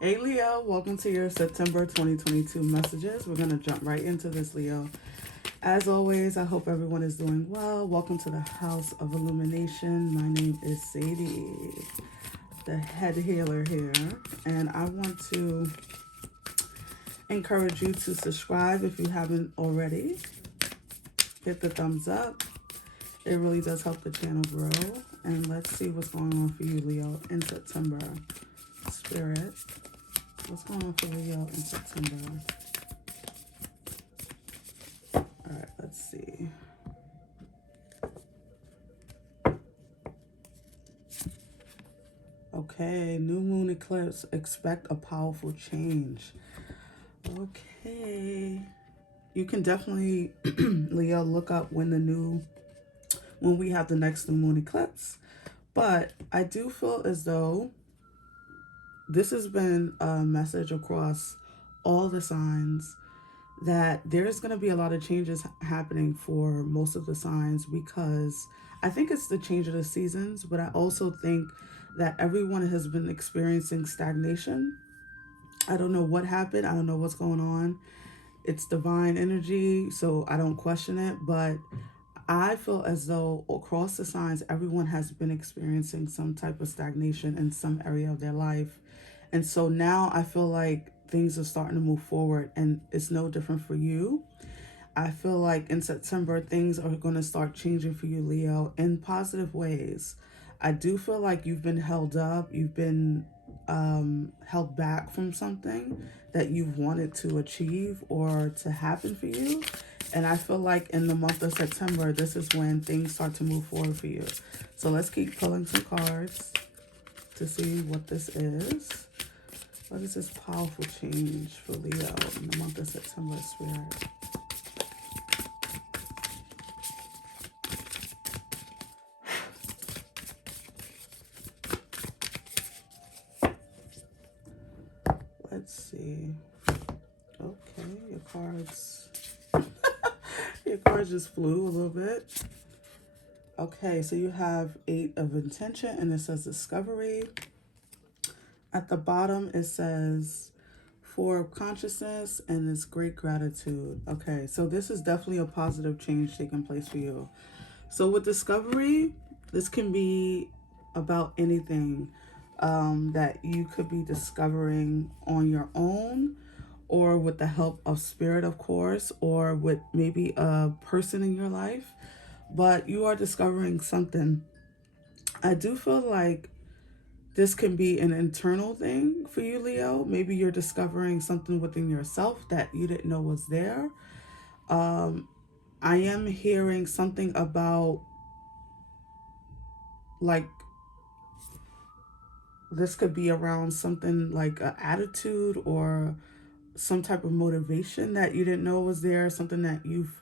Hey Leo, welcome to your September 2022 messages. We're going to jump right into this, Leo. As always, I hope everyone is doing well. Welcome to the House of Illumination. My name is Sadie, the head healer here, and I want to encourage you to subscribe if you haven't already. Hit the thumbs up. It really does help the channel grow. And let's see what's going on for you, Leo, in September. Spirit, what's going on for Leo in September? All right, let's see. Okay, new moon eclipse. Expect a powerful change. Okay. You can definitely, Leo, look up when we have the next new moon eclipse. But I do feel as though this has been a message across all the signs that there's going to be a lot of changes happening for most of the signs, because I think it's the change of the seasons, but I also think that everyone has been experiencing stagnation. I don't know what happened. I don't know what's going on. It's divine energy, so I don't question it, but I feel as though across the signs, everyone has been experiencing some type of stagnation in some area of their life. And so now I feel like things are starting to move forward, and it's no different for you. I feel like in September, things are going to start changing for you, Leo, in positive ways. I do feel like you've been held up, you've been held back from something that you've wanted to achieve or to happen for you. And I feel like in the month of September, this is when things start to move forward for you. So let's keep pulling some cards to see what this is. What is this powerful change for Leo in the month of September, Spirit? Let's see. Okay, your cards. Your cards just flew a little bit. Okay, so you have 8 of intention, and it says discovery. At the bottom, it says 4 of consciousness, and it's great gratitude. Okay, so this is definitely a positive change taking place for you. So with discovery, this can be about anything that you could be discovering on your own, or with the help of spirit, of course, or with maybe a person in your life. But you are discovering something. I do feel like this can be an internal thing for you, Leo. Maybe you're discovering something within yourself that you didn't know was there. I am hearing something about, like, this could be around something like an attitude or some type of motivation that you didn't know was there, something that you've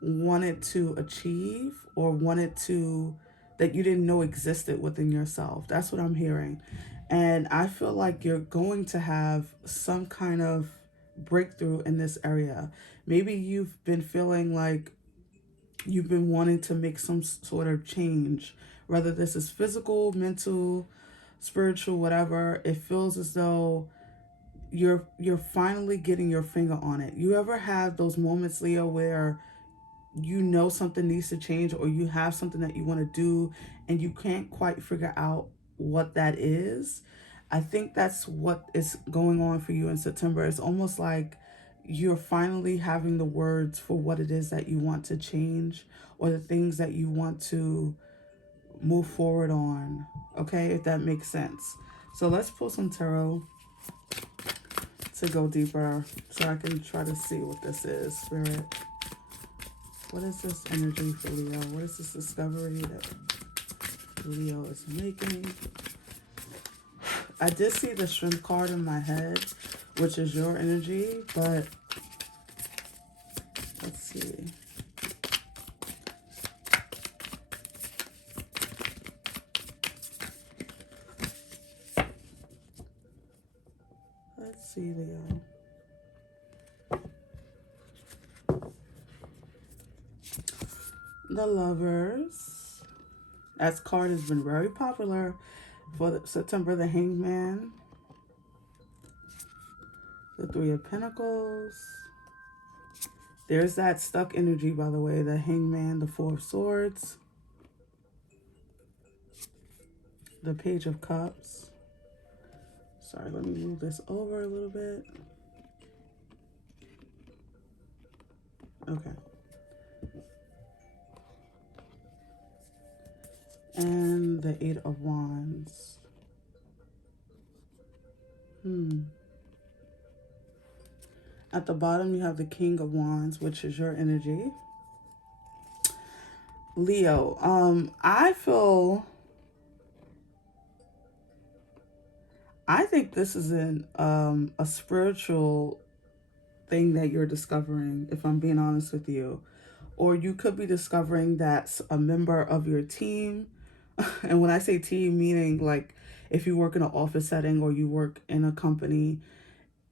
wanted to achieve or wanted to, that you didn't know existed within yourself. That's what I'm hearing. And I feel like you're going to have some kind of breakthrough in this area. Maybe you've been feeling like you've been wanting to make some sort of change, whether this is physical, mental, spiritual, whatever. It feels as though you're finally getting your finger on it. You ever have those moments, Leo, where you know something needs to change, or you have something that you want to do and you can't quite figure out what that is? I think that's what is going on for you in September. It's almost like you're finally having the words for what it is that you want to change, or the things that you want to move forward on. Okay, if that makes sense. So let's pull some tarot to go deeper so I can try to see what this is, Spirit. What is this energy for Leo? What is this discovery that Leo is making? I did see the Strength card in my head, which is your energy, but let's see. Let's see, Leo. The Lovers. That card has been very popular for September. The Hangman. The Three of Pentacles. There's that stuck energy, by the way. The Hangman, the Four of Swords. The Page of Cups. Sorry, let me move this over a little bit. Okay. And the Eight of Wands. At the bottom, you have the King of Wands, which is your energy. Leo, I think this is a spiritual thing that you're discovering, if I'm being honest with you. Or you could be discovering that a member of your team, and when I say team, meaning like if you work in an office setting or you work in a company,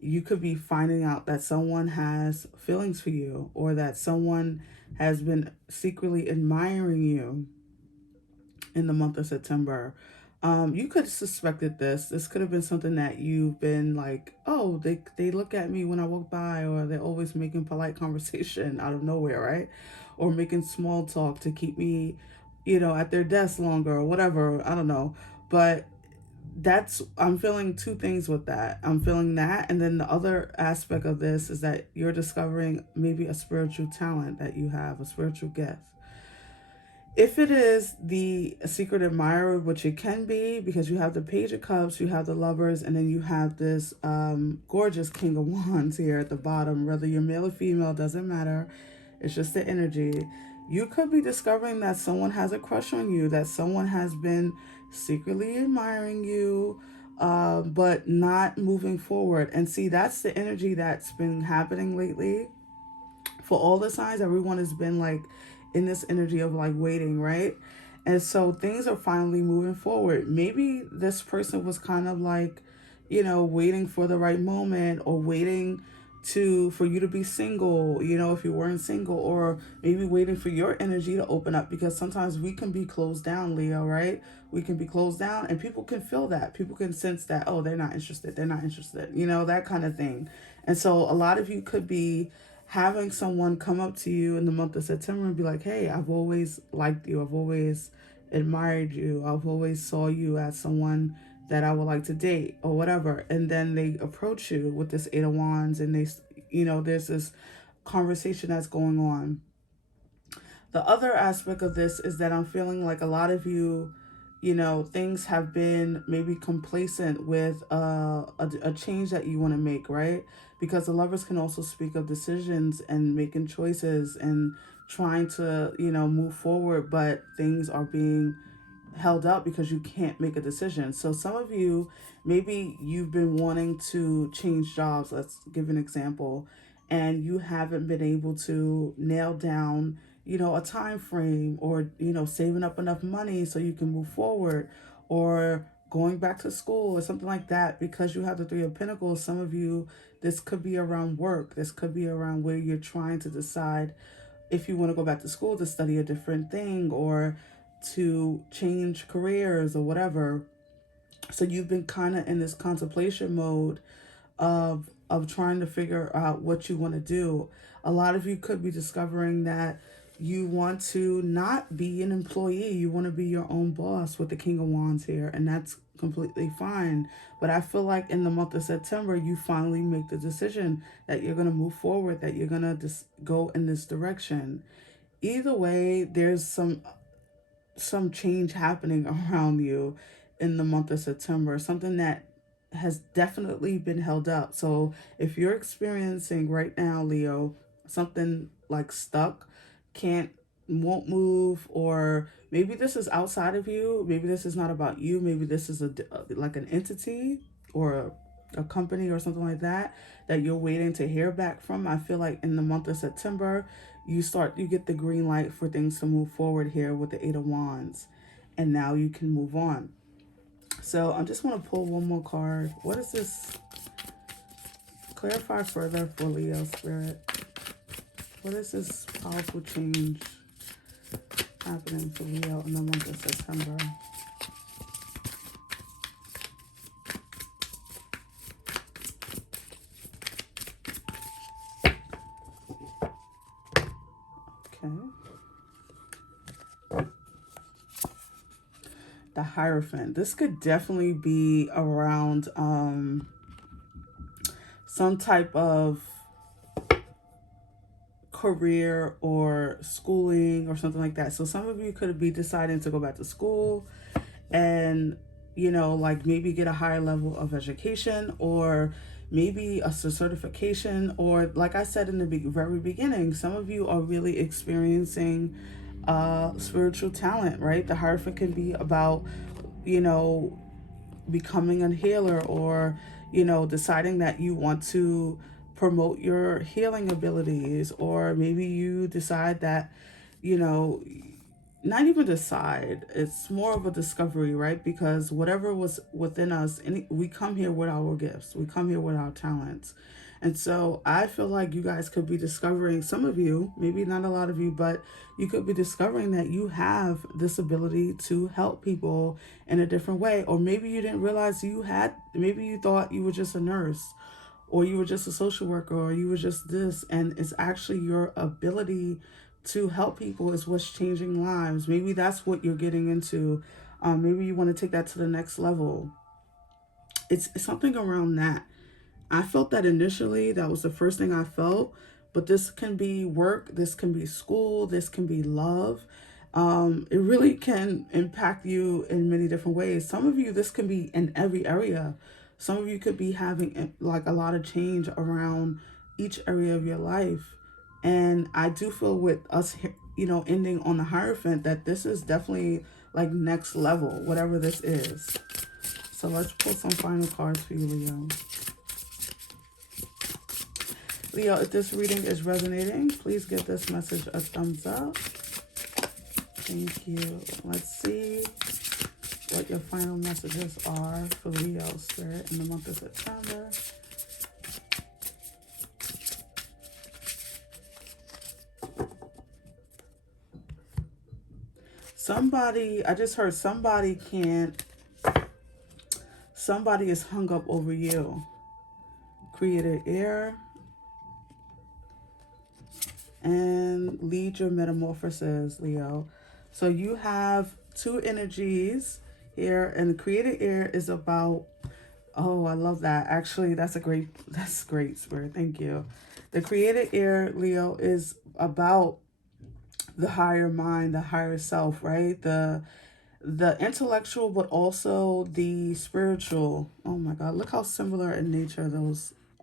you could be finding out that someone has feelings for you, or that someone has been secretly admiring you in the month of September. You could have suspected this. This could have been something that you've been like, oh, they look at me when I walk by, or they're always making polite conversation out of nowhere, right? Or making small talk to keep me, at their desk longer or whatever. I don't know. But I'm feeling two things with that. I'm feeling that. And then the other aspect of this is that you're discovering maybe a spiritual talent that you have, a spiritual gift. If it is the secret admirer, which it can be, because you have the Page of Cups, you have the Lovers, and then you have this gorgeous King of Wands here at the bottom. Whether you're male or female, doesn't matter. It's just the energy. You could be discovering that someone has a crush on you, that someone has been secretly admiring you, but not moving forward. And see, that's the energy that's been happening lately. For all the signs, everyone has been like in this energy of like waiting, right? And so things are finally moving forward. Maybe this person was kind of like, waiting for the right moment, or waiting for you to be single, if you weren't single, or maybe waiting for your energy to open up, because sometimes we can be closed down, Leo, right? We can be closed down, and people can feel that. People can sense that, oh, they're not interested, that kind of thing. And so a lot of you could be having someone come up to you in the month of September and be like, hey, I've always liked you. I've always admired you. I've always saw you as someone that I would like to date or whatever. And then they approach you with this Eight of Wands, and there's this conversation that's going on. The other aspect of this is that I'm feeling like a lot of you, things have been maybe complacent with a change that you want to make, right? Because the Lovers can also speak of decisions and making choices and trying to, move forward, but things are being held up because you can't make a decision. So some of you, maybe you've been wanting to change jobs. Let's give an example. And you haven't been able to nail down, a time frame, or, saving up enough money so you can move forward, or going back to school or something like that, because you have the Three of Pentacles. Some of you, this could be around work. This could be around where you're trying to decide if you want to go back to school to study a different thing, or to change careers or whatever. So you've been kind of in this contemplation mode of trying to figure out what you want to do. A lot of you could be discovering that you want to not be an employee. You want to be your own boss with the King of Wands here, and that's completely fine. But I feel like in the month of September, you finally make the decision that you're going to move forward, that you're going to just go in this direction. Either way, there's some change happening around you in the month of September, something that has definitely been held up. So if you're experiencing right now, Leo, something like stuck, won't move, or maybe this is outside of you, maybe this is not about you, maybe this is like an entity or a company or something like that you're waiting to hear back from. I feel like in the month of September, you get the green light for things to move forward here with the Eight of Wands, and now you can move on. So I just want to pull one more card. What is this? Clarify further for Leo Spirit. What is this powerful change happening for Leo in the month of September? the Hierophant. This could definitely be around some type of career or schooling or something like that. So some of you could be deciding to go back to school and, you know, like maybe get a higher level of education, or maybe a certification, or like I said in the very beginning, some of you are really experiencing spiritual talent, right? The Hierophant can be about, you know, becoming a healer, or, you know, deciding that you want to promote your healing abilities, or maybe you decide that, you know, not even decide, it's more of a discovery, right? Because whatever was within us, we come here with our gifts, we come here with our talents. And so I feel like you guys could be discovering, some of you, maybe not a lot of you, but you could be discovering that you have this ability to help people in a different way. Or maybe you didn't realize you had, maybe you thought you were just a nurse, or you were just a social worker, or you were just this, and it's actually your ability to help people is what's changing lives. Maybe that's what you're getting into. Maybe you want to take that to the next level. It's something around that. I felt that initially. That was the first thing I felt. But this can be work, this can be school, this can be love. It really can impact you in many different ways. Some of you, this can be in every area. Some of you could be having like a lot of change around each area of your life. And I do feel with us, you know, ending on the Hierophant, that this is definitely like next level, whatever this is. So let's pull some final cards for you, Leo. Leo, if this reading is resonating, please give this message a thumbs up. Thank you. Let's see what your final messages are for Leo Spirit in the month of September. Somebody, I just heard somebody is hung up over you. Created air. And lead your metamorphosis, Leo. So you have two energies here, and the created air is about, oh, I love that. Actually, that's great, Spirit. Thank you. The created air, Leo, is about the higher mind, the higher self, right? The intellectual, but also the spiritual. Oh my God, look how similar in nature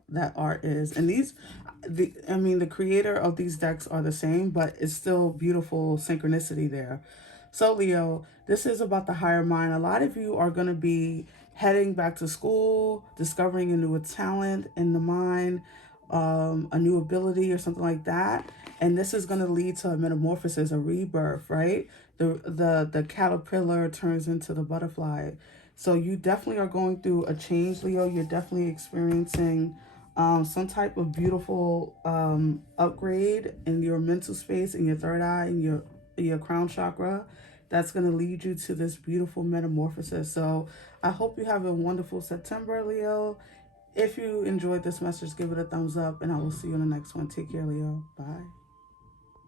that art is. And the creator of these decks are the same, but it's still beautiful synchronicity there. So Leo, this is about the higher mind. A lot of you are going to be heading back to school, discovering a new talent in the mind, a new ability or something like that. And this is going to lead to a metamorphosis, a rebirth, right? The caterpillar turns into the butterfly. So you definitely are going through a change, Leo. You're definitely experiencing some type of beautiful upgrade in your mental space, in your third eye, in your crown chakra. That's going to lead you to this beautiful metamorphosis. So I hope you have a wonderful September, Leo. If you enjoyed this message, give it a thumbs up, and I will see you in the next one. Take care, Leo. Bye.